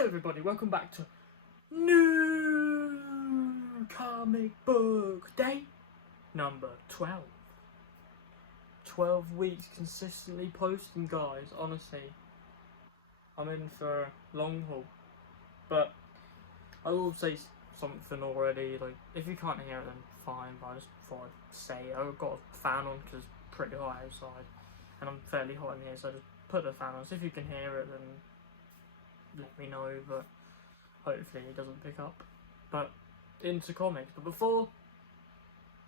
Hello everybody, welcome back to New Comic Book Day number 12. 12 weeks consistently posting, guys. Honestly, I'm in for a long haul. But I will say something already, like, if you can't hear it then fine, but I just thought I'd say it. I've got a fan on because it's pretty hot outside and I'm fairly hot in here, so I just put the fan on. So if you can hear it then let me know, but hopefully it doesn't pick up. But into comics. But before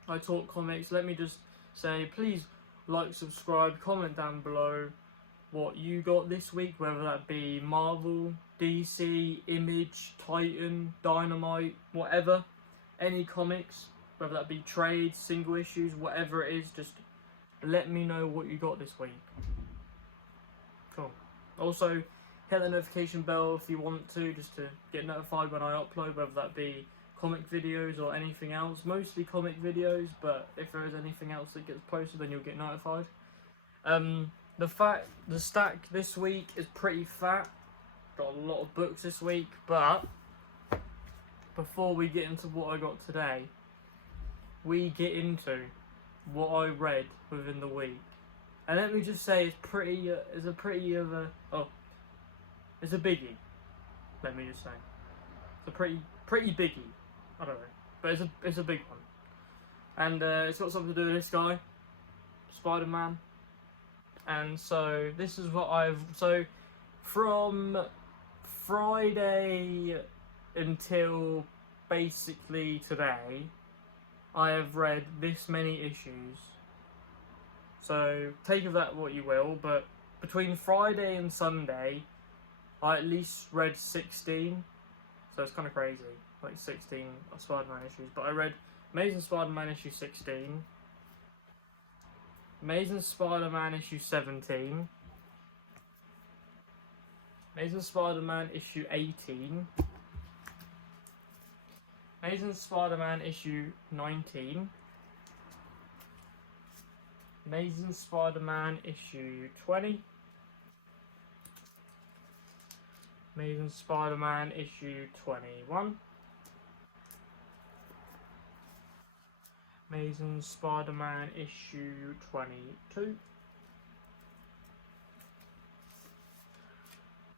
I talk comics, let me just say, please like, subscribe, comment down below what you got this week, whether that be Marvel, DC, Image, Titan, Dynamite, whatever, any comics, whether that be trades, single issues, whatever it is, just let me know what you got this week. Cool. Also, hit the notification bell if you want to, just to get notified when I upload, whether that be comic videos or anything else. Mostly comic videos, but if there is anything else that gets posted, then you'll get notified. The stack this week is pretty fat. Got a lot of books this week, but before we get into what I got today, we get into what I read within the week. And let me just say, it's a biggie. Let me just say, it's a pretty biggie. I don't know, but it's a big one, and it's got something to do with this guy, Spider-Man. And so this is what so from Friday until basically today, I have read this many issues. So take of that what you will, but between Friday and Sunday, I at least read 16. So it's kind of crazy, like 16 Spider-Man issues. But I read Amazing Spider-Man issue 16, Amazing Spider-Man issue 17, Amazing Spider-Man issue 18, Amazing Spider-Man issue 19, Amazing Spider-Man issue 20, Amazing Spider-Man issue 21, Amazing Spider-Man issue 22,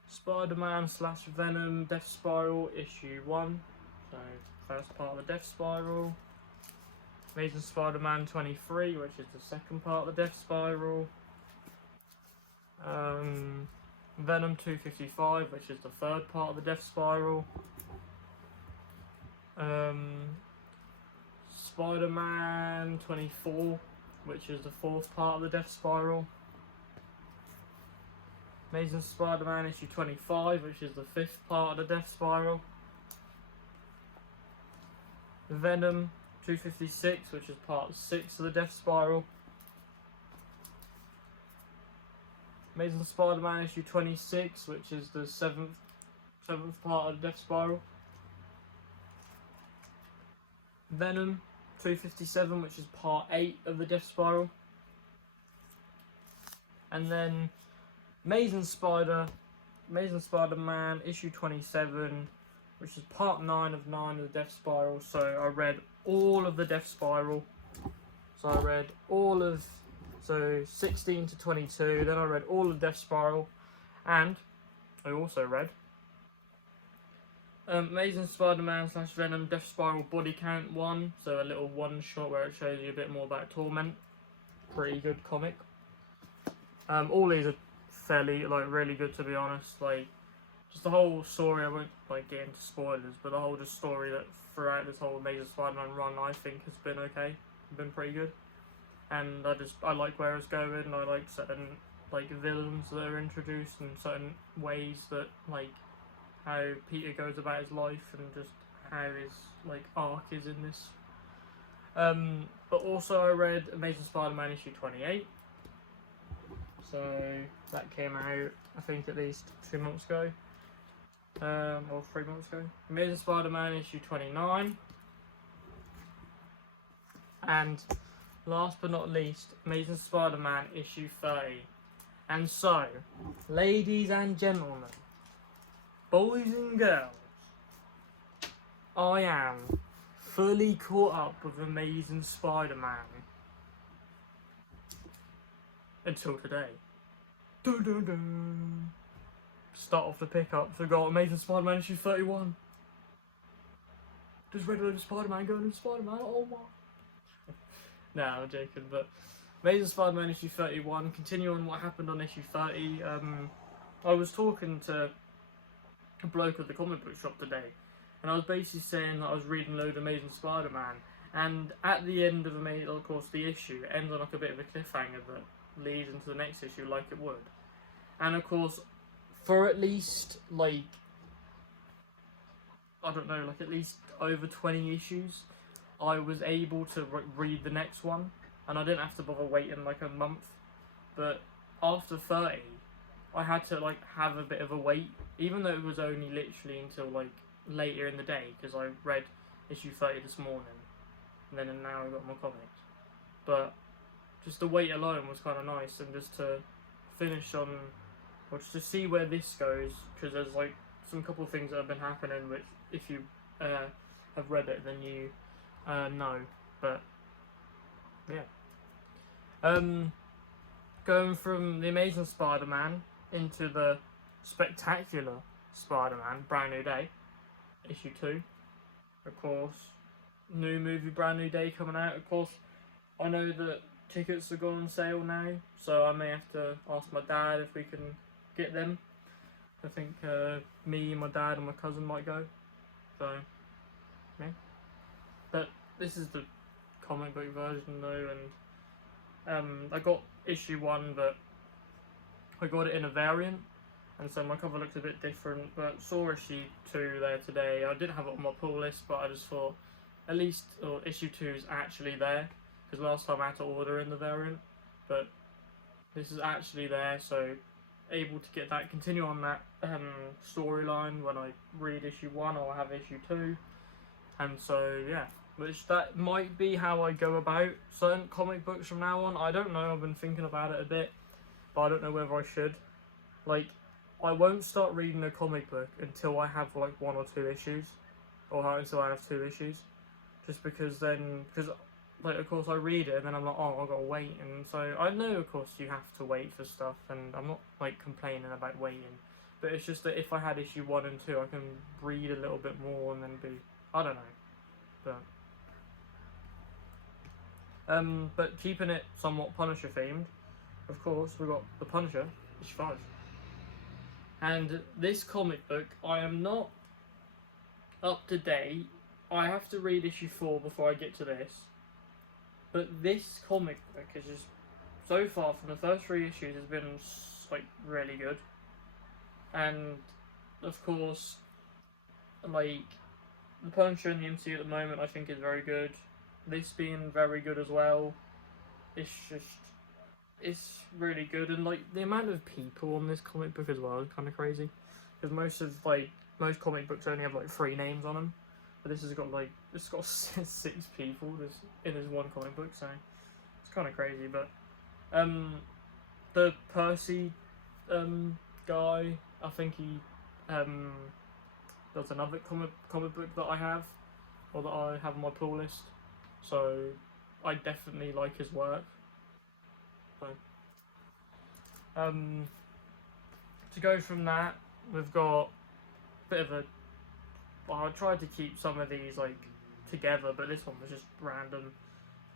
Spider-Man / Venom Death Spiral issue 1, so first part of the Death Spiral, Amazing Spider-Man 23, which is the second part of the Death Spiral, Venom 255, which is the third part of the Death Spiral, Spider-Man 24, which is the fourth part of the Death Spiral, Amazing Spider-Man issue 25, which is the fifth part of the Death Spiral, Venom 256, which is part 6 of the Death Spiral, Amazing Spider-Man issue 26, which is the seventh part of the Death Spiral, Venom 257, which is part 8 of the Death Spiral, and then Amazing Spider-Man issue 27, which is part 9 of the Death Spiral. So I read all of the Death Spiral. So I read all of 16 to 22. Then I read all of Death Spiral, and I also read Amazing Spider-Man / Venom Death Spiral Body Count 1. So a little one shot where it shows you a bit more about Torment. Pretty good comic. All these are fairly, really good, to be honest. Like, just the whole story, I won't get into spoilers, but the whole story that throughout this whole Amazing Spider-Man run, I think has been okay, been pretty good. And I like where it's going, and I like certain villains that are introduced, and certain ways that how Peter goes about his life, and just how his arc is in this. But also I read Amazing Spider-Man issue 28. So that came out, I think, at least 2 months ago, or 3 months ago. Amazing Spider-Man issue 29, and last but not least, Amazing Spider-Man issue 30. And so, ladies and gentlemen, boys and girls, I am fully caught up with Amazing Spider-Man. Until today. Dun, dun, dun. Start off the pickups. We've got Amazing Spider-Man issue 31. Does Red Load Spider-Man go into Spider-Man? Oh my. Nah, I'm joking, but Amazing Spider-Man issue 31, continuing on what happened on issue 30. I was talking to a bloke at the comic book shop today, and I was basically saying that I was reading a load of Amazing Spider-Man, and at the end of of course, the issue, it ends on like a bit of a cliffhanger that leads into the next issue like it would. And of course, for at least, like, I don't know, like at least over 20 issues, I was able to read the next one, and I didn't have to bother waiting like a month. But after 30, I had to like have a bit of a wait, even though it was only literally until like later in the day, because I read issue 30 this morning, and then now I got my comics. But just the wait alone was kind of nice, and just to finish on, or just to see where this goes, because there's like some couple of things that have been happening, which if you have read it, then you know. But yeah, going from the Amazing Spider-Man into the Spectacular Spider-Man, Brand New Day, issue 2. Of course, new movie, Brand New Day coming out. Of course, I know that tickets are gone on sale now, so I may have to ask my dad if we can get them. I think me, my dad, and my cousin might go. So, yeah. But this is the comic book version though, and I got issue 1, but I got it in a variant, and so my cover looks a bit different. But saw issue 2 there today. I didn't have it on my pull list, but I just thought at least issue 2 is actually there, because last time I had to order in the variant, but this is actually there, so able to get that, continue on that storyline. When I read issue 1, I'll have issue 2, and so yeah, which that might be how I go about certain comic books from now on. I don't know, I've been thinking about it a bit, but I don't know whether I should. Like, I won't start reading a comic book until I have like 1 or 2 issues, or until I have 2 issues, just because then, because like, of course, I read it and then I'm like, oh, I've got to wait. And so I know, of course, you have to wait for stuff, and I'm not like complaining about waiting, but it's just that if I had issue 1 and 2, I can read a little bit more and then be, I don't know, but keeping it somewhat Punisher themed, of course, we've got the Punisher issue 5, and this comic book, I am not up to date. I have to read issue 4 before I get to this. But this comic book is just, so far from the first 3 issues, has been like really good. And of course, like, the Punisher in the MCU at the moment, I think is very good. This being very good as well. It's really good, and like the amount of people on this comic book as well is kind of crazy. Because most comic books only have like 3 names on them. But this has got like, it's got 6 people in this one comic book, so it's kind of crazy. But the Percy guy, I think he does another comic book that I have, or that I have on my pull list, so I definitely like his work. So to go from that, we've got a bit of a, well, I tried to keep some of these like together, but this one was just random.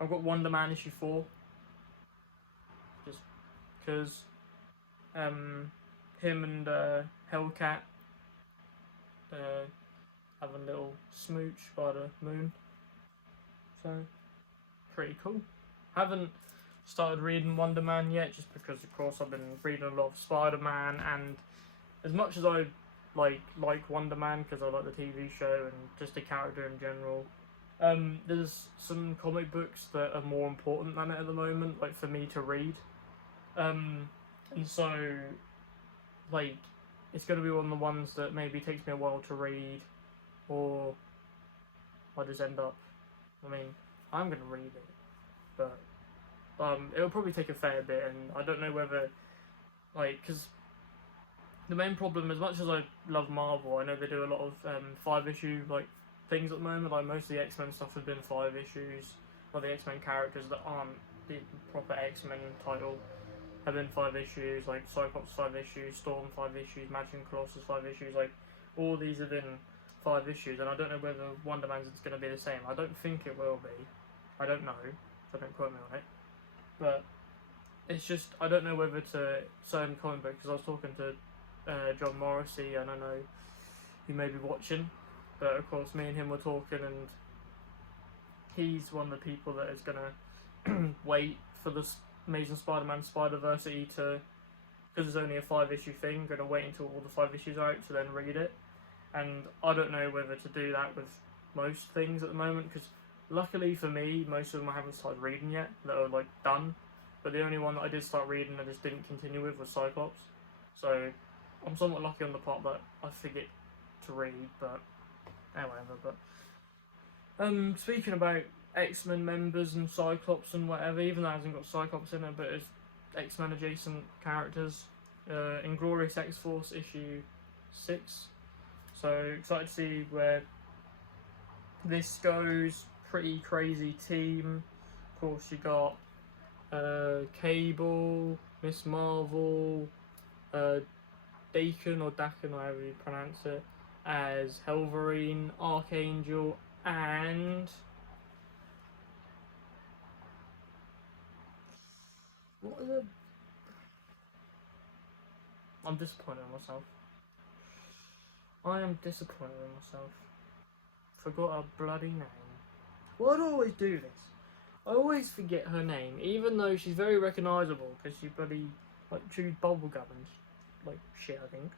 I've got Wonder Man issue 4, just because him and Hellcat have a little smooch by the moon, so pretty cool. Haven't started reading Wonder Man yet, just because of course I've been reading a lot of Spider-Man, and as much as I like Wonder Man because I like the TV show and just the character in general, there's some comic books that are more important than it at the moment, like for me to read, and so like it's going to be one of the ones that maybe takes me a while to read, or I just end up, I mean, I'm going to read it, but it'll probably take a fair bit, and I don't know whether, like, because the main problem, as much as I love Marvel, I know they do a lot of 5-issue like things at the moment. Like most of the X-Men stuff has been 5 issues, or the X-Men characters that aren't the proper X-Men title have been 5 issues. Like Cyclops 5 issues, Storm 5 issues, Magic and Colossus 5 issues. Like all these have been 5 issues, and I don't know whether Wonder Man's is going to be the same. I don't think it will be. I don't know, so don't quote me on it. But it's just, I don't know whether to certain comic books, because I was talking to John Morrissey, and I know you may be watching, but of course me and him were talking, and he's one of the people that is going to wait for the Amazing Spider-Man Spider-Versity to, because it's only a 5-issue thing, going to wait until all the 5 issues are out to then read it. And I don't know whether to do that with most things at the moment, because luckily for me, most of them I haven't started reading yet, that are like done. But the only one that I did start reading and I just didn't continue with was Cyclops. So I'm somewhat lucky on the part that I forget to read, but whatever. But speaking about X-Men members and Cyclops and whatever, even though it hasn't got Cyclops in it, but it's X-Men adjacent characters. Inglorious X-Force issue 6. So excited to see where this goes. Pretty crazy team. Of course, you got Cable, Miss Marvel, Daken or Daken, however you pronounce it, as Wolverine, Archangel, and what is it? I'm disappointed in myself. I am disappointed in myself. Forgot her bloody name. Why do I always do this? I always forget her name, even though she's very recognisable, because she bloody like chews bubblegum and like shit, I think.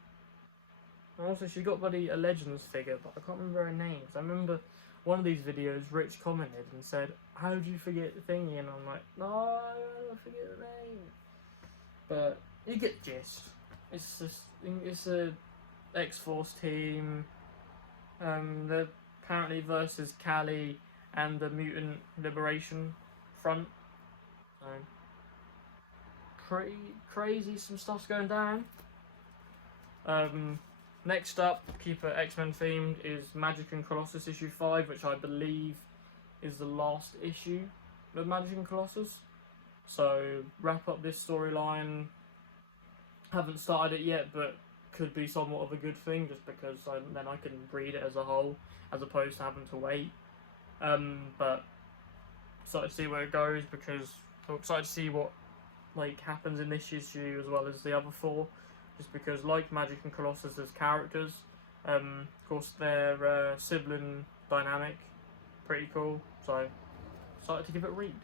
And also she got bloody a Legends figure, but I can't remember her name. Cause I remember one of these videos Rich commented and said, "How do you forget the thingy?" And I'm like, "No, I don't forget the name." But you get the gist. It's a X-Force team. They're apparently versus Kali and the Mutant Liberation Front. So pretty crazy, some stuff's going down. Next up, keep it X-Men themed, is Magic and Colossus issue 5, which I believe is the last issue of Magic and Colossus. So wrap up this storyline. Haven't started it yet, but could be somewhat of a good thing, just because then I can read it as a whole, as opposed to having to wait. But excited to see where it goes, because I'm excited to see what like happens in this issue as well as the other 4, just because like Magic and Colossus as characters, of course their sibling dynamic, pretty cool, so excited to give it a read.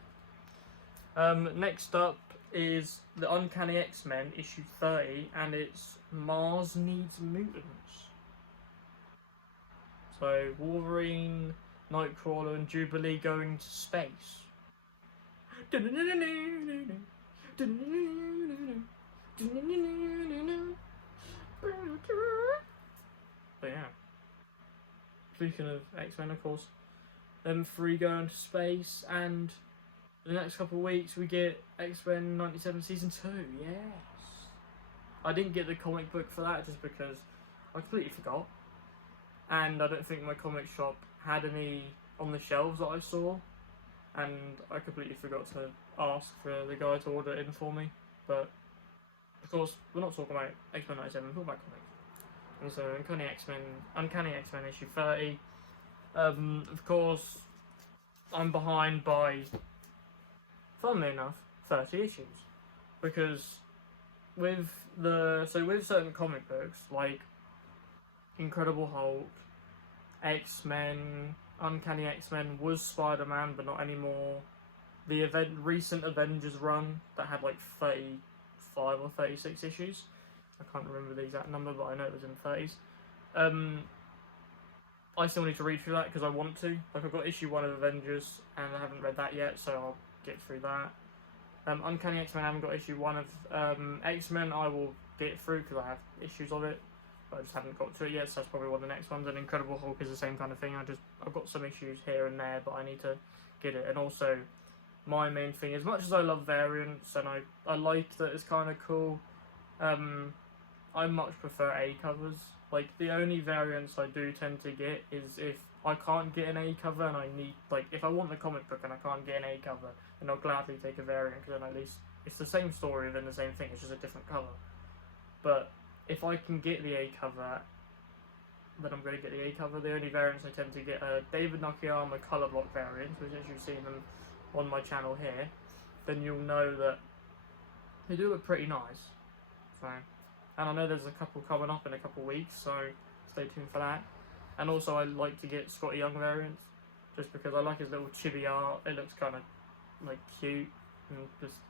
Next up is the Uncanny X-Men issue 30, and it's Mars Needs Mutants. So Wolverine, Nightcrawler and Jubilee going to space. But yeah. Speaking of X-Men, of course, them 3 going to space, and in the next couple of weeks we get X-Men 97 Season 2, yes! I didn't get the comic book for that just because I completely forgot. And I don't think my comic shop had any on the shelves that I saw. And I completely forgot to ask for the guy to order it in for me. But, of course, we're not talking about X-Men 97, we're talking about comics. And so, Uncanny X-Men issue 30. Of course, I'm behind by, funnily enough, 30 issues. Because with certain comic books, like Incredible Hulk, X-Men, Uncanny X-Men was Spider-Man, but not anymore. The recent Avengers run that had like 35 or 36 issues. I can't remember the exact number, but I know it was in 30s. I still need to read through that because I want to. Like, I've got issue 1 of Avengers, and I haven't read that yet, so I'll get through that. Uncanny X-Men, I haven't got issue 1 of X-Men. I will get through because I have issues of it, but I just haven't got to it yet, so that's probably one of the next ones. And Incredible Hulk is the same kind of thing. I've got some issues here and there, but I need to get it. And also, my main thing, as much as I love variants and I like that it's kind of cool, I much prefer A covers. Like, the only variants I do tend to get is if I can't get an A cover and I need, like, if I want the comic book and I can't get an A cover, then I'll gladly take a variant, because then at least it's the same story within the same thing, it's just a different cover. But if I can get the A cover, then I'm going to get the A cover. The only variants I tend to get are David Nakayama colour block variants, which, as you've seen them on my channel here, then you'll know that they do look pretty nice. So, and I know there's a couple coming up in a couple of weeks, so stay tuned for that. And also I like to get Scotty Young variants, just because I like his little chibi art. It looks kind of like cute, and just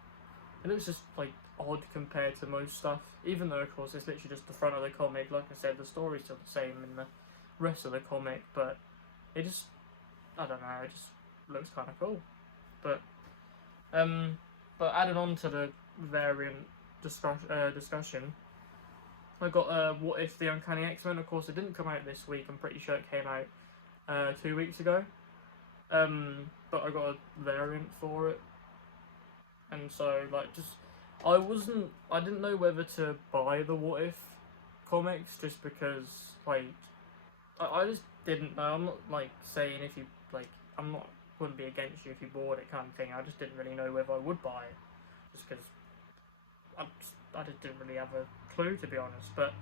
it looks just like odd compared to most stuff, even though of course it's literally just the front of the comic. Like I said, the story's still the same in the rest of the comic, but it just, I don't know, it just looks kind of cool. But adding on to the variant discussion, I got What If the Uncanny X-Men. Of course, it didn't come out this week. I'm pretty sure it came out 2 weeks ago. But I got a variant for it, and so like I didn't know whether to buy the What If comics, just because like I just didn't know. I'm not like saying if you like, wouldn't be against you if you bought it kind of thing. I just didn't really know whether I would buy it, just because I just didn't really have a clue, to be honest. But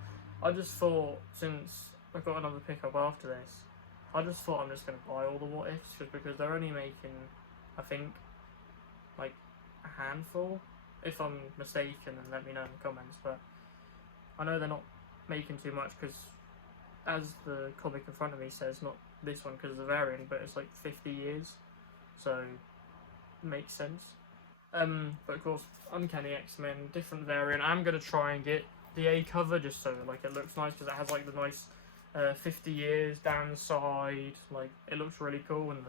I just thought, since I got another pickup after this, I just thought I'm just going to buy all the What Ifs, just because they're only making, I think, like a handful. If I'm mistaken, then let me know in the comments. But I know they're not making too much, because as the comic in front of me says, not this one because of the variant, but it's like 50 years, so it makes sense. But of course, Uncanny X-Men, different variant. I'm going to try and get the A cover, just so like it looks nice, because it has like the nice 50 years down the side. Like, it looks really cool, and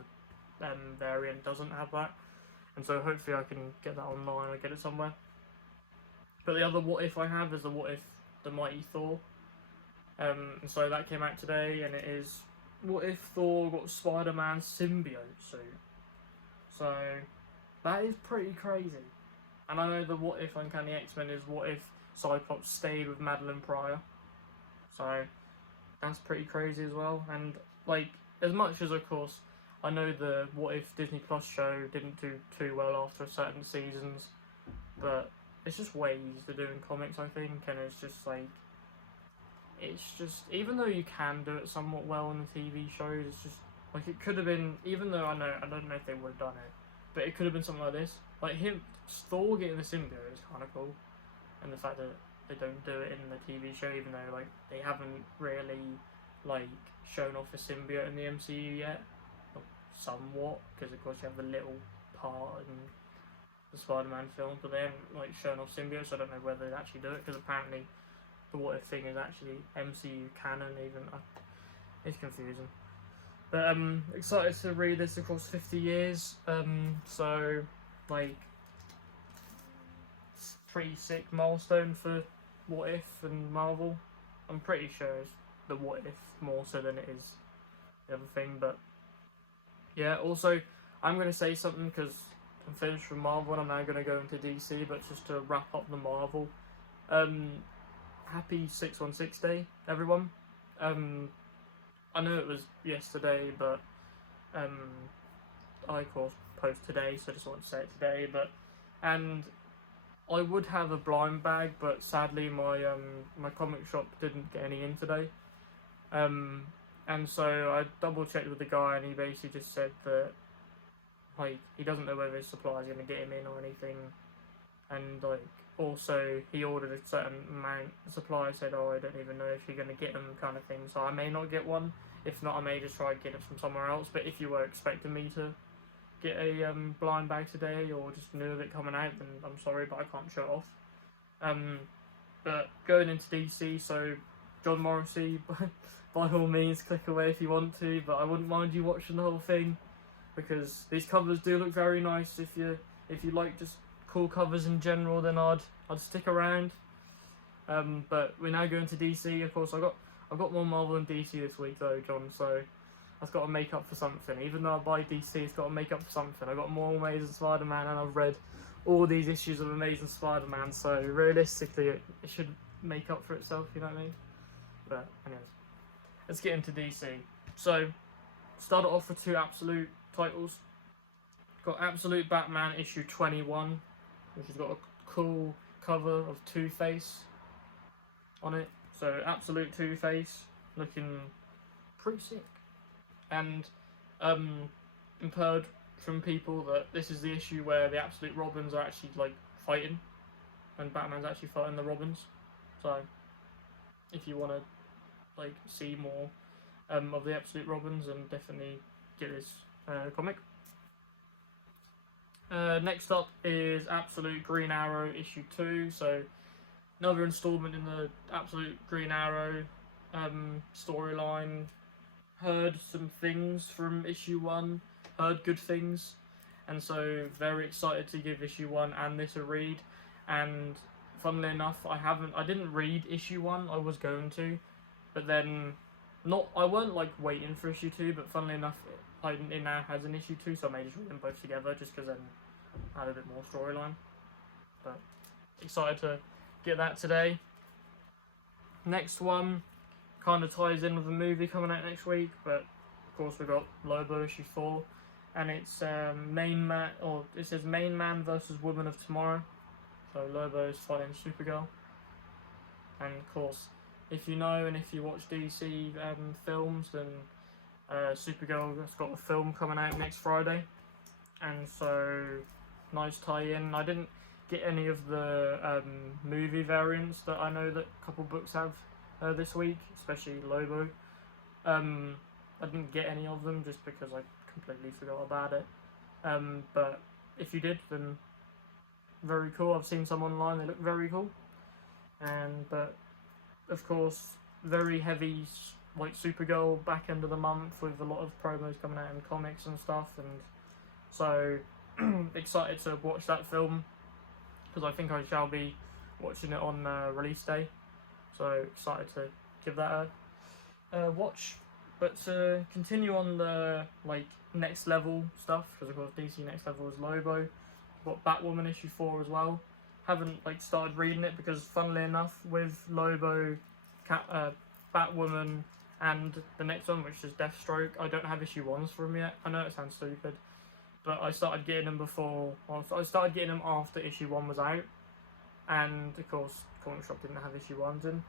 the variant doesn't have that. And so hopefully I can get that online or get it somewhere. But the other What If I have is the What If the Mighty Thor. And so that came out today, and it is what if Thor got Spider-Man symbiote suit. So that is pretty crazy. And I know the What If Uncanny X-Men is what if Cyclops stayed with Madeline Pryor. So that's pretty crazy as well. And like, as much as of course I know the What If Disney Plus show didn't do too well after certain seasons, but it's just way easier to do in comics, I think. And it's just like, even though you can do it somewhat well in the TV shows, it's just like, it could have been, even though I don't know if they would have done it, but it could have been something like this. Like Thor getting the symbiote is kind of cool, and the fact that they don't do it in the TV show, even though like they haven't really like shown off a symbiote in the MCU yet, well, somewhat, because of course you have the little part in the Spider-Man films, but they haven't like shown off symbiotes. So I don't know whether they actually do it, because apparently the What If thing is actually MCU canon. Even it's confusing. But excited to read this across 50 years. So like, it's a pretty sick milestone for What If and Marvel. I'm pretty sure it's the What If more so than it is the other thing. But yeah, also I'm gonna say something, because I'm finished with Marvel and I'm now gonna go into DC. But just to wrap up the Marvel, happy 616 Day, everyone. I know it was yesterday, but I of course post today, so I just wanted to say it today. And I would have a blind bag, but sadly my my comic shop didn't get any in today. And so I double checked with the guy, and he basically just said that like he doesn't know whether his supplier is going to get him in or anything. And like, also he ordered a certain amount. The supplier said, "Oh, I don't even know if you're going to get them," kind of thing. So I may not get one. If not, I may just try and get it from somewhere else. But if you were expecting me to get a blind bag today, or just knew of it coming out, then I'm sorry, but I can't show it off. But going into DC, so John Morrissey, by all means, click away if you want to. But I wouldn't mind you watching the whole thing, because these covers do look very nice. If you like just cool covers in general, then I'd stick around. But we're now going to DC. Of course, I've got more Marvel and DC this week though, John. So that's got to make up for something. Even though I buy DC, it's got to make up for something. I got more Amazing Spider-Man, and I've read all these issues of Amazing Spider-Man. So realistically, it should make up for itself, you know what I mean? But anyways, let's get into DC. So, started off with 2 Absolute titles. Got Absolute Batman issue 21, which has got a cool cover of Two-Face on it. So Absolute Two-Face, looking pretty sick. And I've heard from people that this is the issue where the Absolute Robins are actually like fighting, and Batman's actually fighting the Robins. So if you want to like see more of the Absolute Robins, then definitely get this comic. Next up is Absolute Green Arrow issue 2, so another installment in the Absolute Green Arrow storyline. Heard some things from issue 1, heard good things, and so very excited to give issue 1 and this a read. And funnily enough, I didn't read issue 1, I was going to, but then I weren't like waiting for issue 2, but funnily enough it now has an issue 2, so I may just read them both together just because then I had a bit more storyline. But excited to get that today. Next one kind of ties in with a movie coming out next week, but of course we've got Lobo issue 4, and it's it says Main Man versus Woman of Tomorrow. So Lobo is fighting Supergirl, and of course, if you know and if you watch DC films, then Supergirl has got a film coming out next Friday, and so nice tie-in. I didn't get any of the movie variants that I know that a couple books have this week, especially Lobo. I didn't get any of them just because I completely forgot about it. But if you did, then very cool. I've seen some online, they look very cool. But of course, very heavy like Supergirl back end of the month with a lot of promos coming out in comics and stuff, and so excited to watch that film because I think I shall be watching it on release day. So excited to give that a watch. But to continue on the like next level stuff, because of course DC Next Level is Lobo. Got Batwoman issue 4 as well. Haven't like started reading it because funnily enough with Lobo, Batwoman, and the next one, which is Deathstroke, I don't have issue 1s for them yet. I know it sounds stupid, but I started getting them I started getting them after issue 1 was out, and of course Comic Shop didn't have issue 1s in,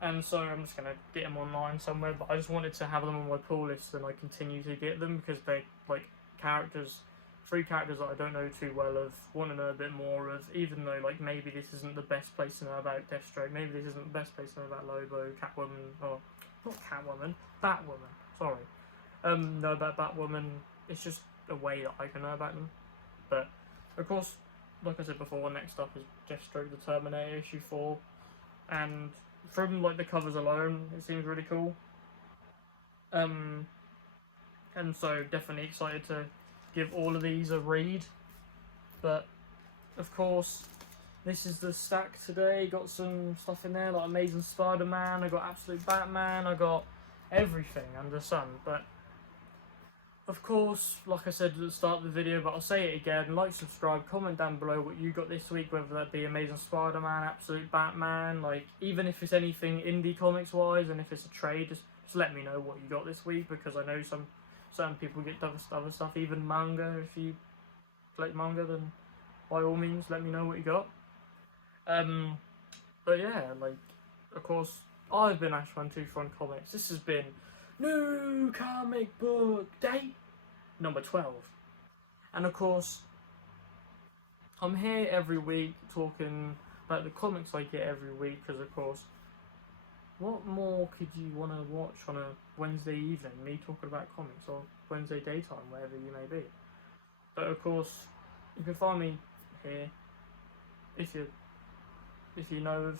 and so I'm just gonna get them online somewhere. But I just wanted to have them on my pull list, and I continue to get them because they like three characters that I don't know too well of, want to know a bit more of, even though like maybe this isn't the best place to know about Deathstroke, maybe this isn't the best place to know about Lobo, Catwoman, or not Catwoman, Batwoman, sorry. Know about Batwoman, it's just a way that I can know about them. But of course, like I said before, next up is Deathstroke the Terminator issue 4, and from like the covers alone, it seems really cool. And so definitely excited to give all of these a read. But of course, this is the stack today. Got some stuff in there like Amazing Spider-Man, I got Absolute Batman, I got everything under the sun. But of course, like I said at the start of the video, but I'll say it again, like, subscribe, comment down below what you got this week, whether that be Amazing Spider-Man, Absolute Batman, like even if it's anything indie comics wise, and if it's a trade, just let me know what you got this week, because I know certain people get other stuff, even manga. If you collect manga, then by all means let me know what you got. But yeah, like, of course, I've been Ash123 Comics. This has been New Comic Book Day number 12. And of course, I'm here every week talking about the comics I get every week, because of course, what more could you want to watch on a Wednesday evening? Me talking about comics, or Wednesday daytime, wherever you may be. But of course, you can find me here. If you know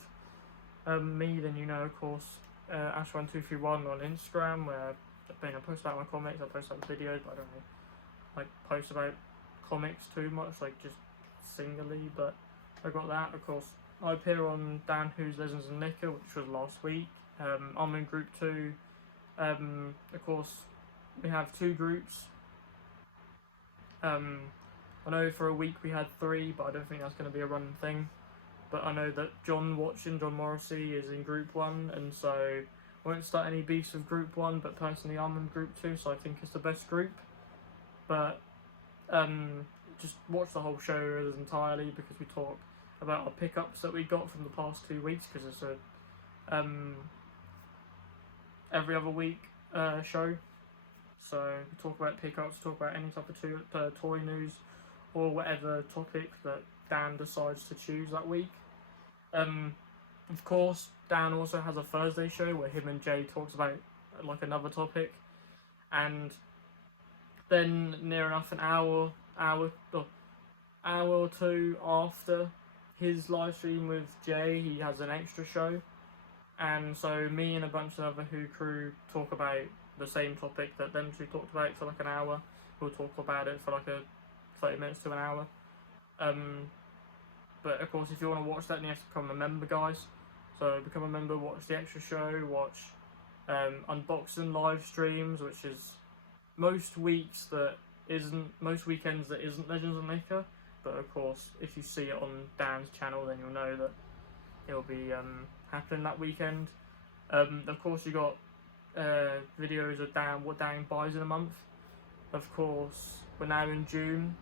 of me, then you know, of course, Ash1231 on Instagram, where I post about my comics, I post about videos, but I don't really like post about comics too much, like just singly. But I got that. Of course, I appear on Dan Who's Legends and Liquor, which was last week. I'm in group 2. Of course, we have 2 groups. I know for a week we had 3, but I don't think that's going to be a running thing. but I know that John Morrissey is in Group 1, and so I won't start any beefs with Group 1, but personally I'm in Group 2, so I think it's the best group. But just watch the whole show entirely, because we talk about our pickups that we got from the past 2 weeks, because it's a every other week show. So we talk about pickups, talk about any type of toy news, or whatever topic that Dan decides to choose that week. Of course, Dan also has a Thursday show where him and Jay talks about like another topic, and then near enough an hour or two after his live stream with Jay, he has an extra show, and so me and a bunch of other Who crew talk about the same topic that them two talked about for like an hour. We'll talk about it for like 30 minutes to an hour. But of course, if you want to watch that, then you have to become a member, guys. So become a member, watch the extra show, watch unboxing live streams, which is most weekends that isn't Legends and Liquor. But of course, if you see it on Dan's channel, then you'll know that it'll be happening that weekend. Of course, you got videos of what Dan buys in a month. Of course, we're now in June,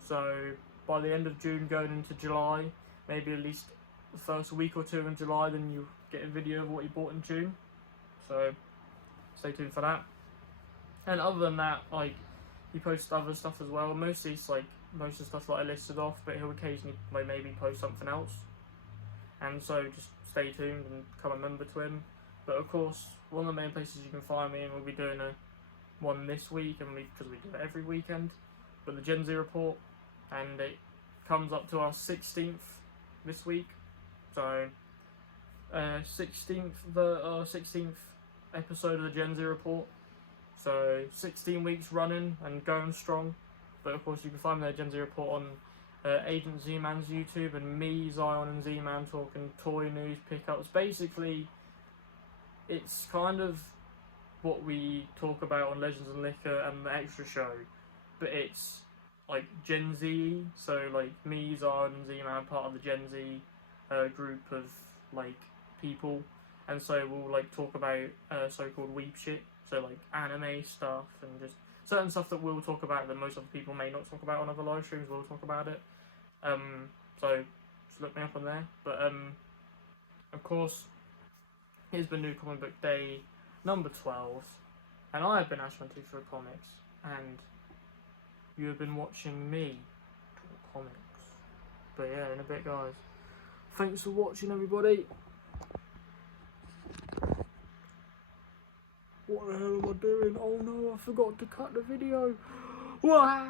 so by the end of June going into July, maybe at least the first week or two in July, then you get a video of what you bought in June. So stay tuned for that. And other than that, like, he posts other stuff as well. Mostly it's like most of the stuff that I listed off, but he'll occasionally maybe post something else. And so just stay tuned and become a member to him. But of course, one of the main places you can find me, and we'll be doing one this week, and because we do it every weekend, with the Gen Z report, and it comes up to our 16th this week. So 16th episode of the Gen Z report. So 16 weeks running and going strong. But of course, you can find the Gen Z report on Agent Z-Man's YouTube, and me, Zion, and Z-Man talking toy news, pickups. Basically, it's kind of what we talk about on Legends and Liquor and the extra show, but it's like Gen Z. So like me, Zion, and Z-Man, part of the Gen Z group of like people, and so we'll like talk about so-called weeb shit. So like anime stuff and just certain stuff that we'll talk about that most other people may not talk about on other live streams. We'll talk about it. So just look me up on there. But of course, here's been New Comic Book Day number 12, and I have been Ash123 Comics, and you have been watching me talk comics. But yeah, in a bit, guys. Thanks for watching, everybody. What the hell am I doing? Oh no, I forgot to cut the video. What?